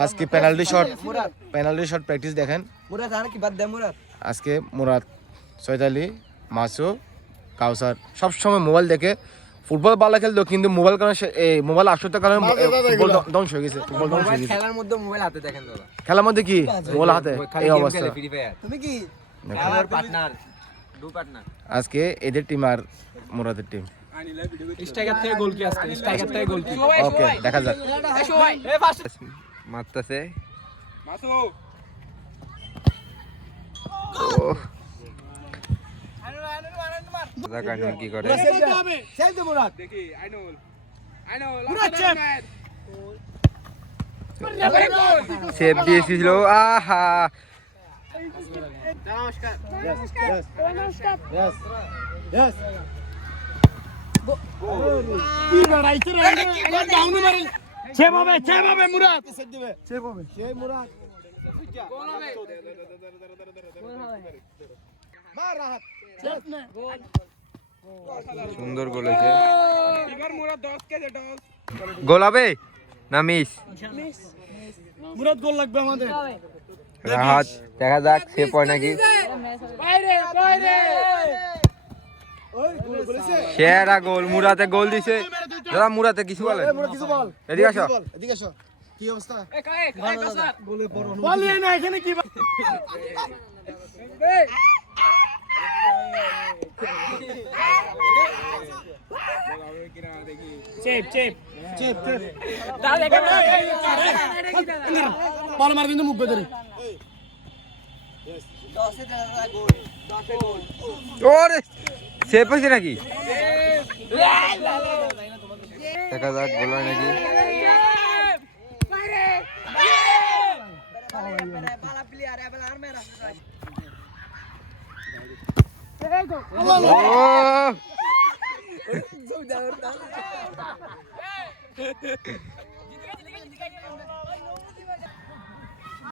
আজকে penalty shot practice দেখেন আজকে মুরাদ, সৈয়দ মাসু, কাউসার সবসময় মোবাইল দেখে ফুটবল ভালো খেলতো কিন্তু মোবাইল কারণে মোবাইল আসক্ত কারণে ফুটবল ধ্বংস হয়ে গেছে। খেলার মধ্যে মোবাইল হাতে দেখেন দাদা, খেলার মধ্যে কি মোবাইল হাতে এই অবস্থা। তুমি কি পার্টনার আজকে এদের টিম আর মুরাদের টিম। স্ট্রাইকার থেকে গোল কি আজকে? স্ট্রাইকার থেকে গোল কি? ওকে দেখা যাক। মারতেছে কি করে সেভ দিয়েছিল। আহা সুন্দর গোল হয়েছে। গোল হবে না মিস? মুরাদ গোল লাগবে আমাদের। রাহাত দেখা যাক সে পয় নাকি। সেরা গোল, মুরাদে গোল দিছে। দাদা মুরাদে কিছু বলেন? এদিকে আসো। কি অবস্থা? ওরে সেভ হয়েছে নাকি? দেখা যাক গোল হয় নাকি। ও